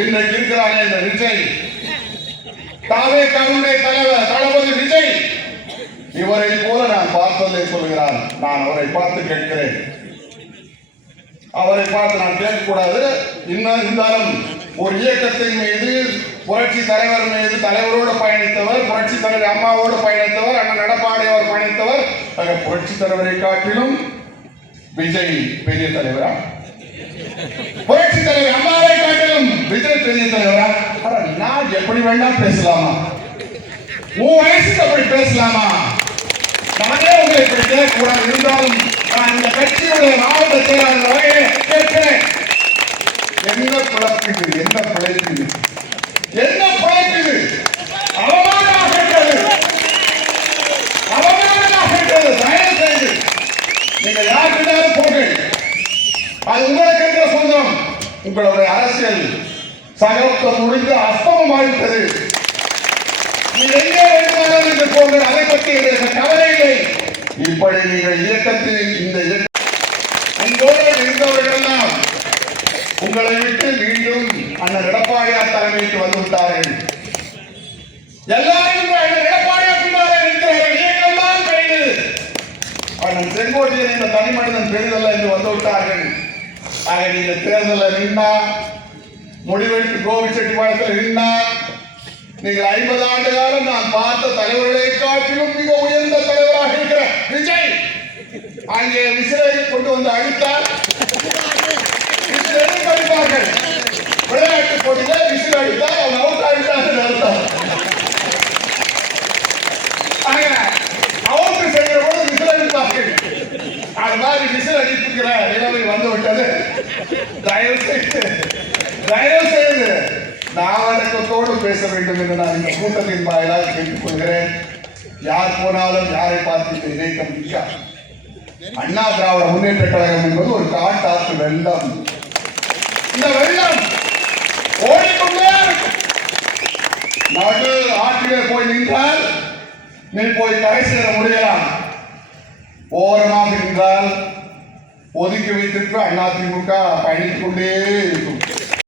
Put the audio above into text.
இன்றைக்கு இருக்கிறாங்க இந்த விஜய், தாவேகாவுடைய தலைவர் தளபதி விஜய், இவரை போல நான் பார்த்ததை சொல்கிறான். நான் அவரை பார்த்து கேட்கிறேன், அவரை பார்த்து நான் கேட்கக்கூடாது. இருந்தாலும் ஒரு இயக்கத்தின் மீது, புரட்சி தலைவர் மீது, தலைவரோடு பயணித்தவர், புரட்சி தலைவர் அம்மாவோடு பயணித்தவர், அண்ணன் எடப்பாடி அவர் பயணித்தவர். புரட்சி தலைவரை காட்டிலும் விஜய் பெரிய தலைவரா? புரட்சி தலைவர் அம்மாவை காட்டிலும் விஜய் பெரிய தலைவரா? நான் எப்படி வேண்டாம் பேசலாமா? உன் வயசுக்கு அப்படி பேசலாமா? நானே உங்களை இப்படி கேட்கக்கூடாது. இருந்தாலும் நான் இந்த கட்சியுடைய மாவட்ட செயலாளர் வகையை கேட்கிறேன். என்ன குழப்பது, என்ன பிழைக்குது, என்ன பிழைக்குது? அவமானமாக இருக்கிறது, அவமானமாக இருக்கிறது. தயவு செய்து நீங்கள் யாருக்குண்டாலும் போங்கள், அது உங்களுக்கு என்ற சொந்தம். உங்களுடைய அரசியல் சகலத்தை முடிந்து அஸ்தமமாகிவிட்டது. நீங்கள் எங்கே வேண்டுமானாலும் என்று போங்கள், அதை பற்றி கவலை இல்லை. இப்படி நீங்கள் இயக்கத்தில் இந்த அங்கோடு இருந்தவர்கள் எல்லாம் உங்களை விட்டு மீண்டும் அண்ணன் எடப்பாடியார் தலைமைக்கு வந்துவிட்டார்கள். எல்லாரும் அண்ணன் எடப்பாடியார் பின்னாலே இருக்கிறார்கள். இயக்கம் தான் பெரிது. அண்ணன் செங்கோட்டையன் இந்த தனி மனிதன் பெரிதல்ல என்று வந்துவிட்டார்கள். ஆக நீங்க தேர்தலில் நின்னா, முடிவெடுத்து கோபிச்செட்டிப்பாளையத்தில் நின்னா, நீங்கள் 50 ஆண்டு காலம் நான் பார்த்த தலைவர்களை காட்டிலும் மிக உயர்ந்த தலைவராக இருக்கிற விஜய் அங்கே விசிலை கொண்டு வந்து அடித்தார். அடிப்பார்கள் விளையாட்டு போட்டியில விசில் அடித்தார், அவன் அவுட் அடித்தார். அவுட்டு செய்கிற போது விசில் அடிப்பார்கள். அது மாதிரி விசில் அடிப்புகிற நிலைமை வந்துவிட்டது. தயவு செய்து நாவடக்கத்தோடு பேச வேண்டும் என்று நான் இந்த கூட்டத்தின் வாயிலாக கேட்டுக் கொள்கிறேன். யார் போனாலும் யாரை பார்த்து இணைக்க முடியாது. அண்ணா திராவிட முன்னேற்ற கழகம் என்பது ஒரு காட்டாற்று வெள்ளம். இந்த வெள்ளம் ஓடிக்கொண்டே நடு ஆற்றிலே போய் நின்றால் நீ போய் கரை சேர முடியலாம். ஓரமாக நின்றால் ஒதுக்கி வைத்திருக்க அதிமுக பயணித்துக் கொண்டே இருக்கும்.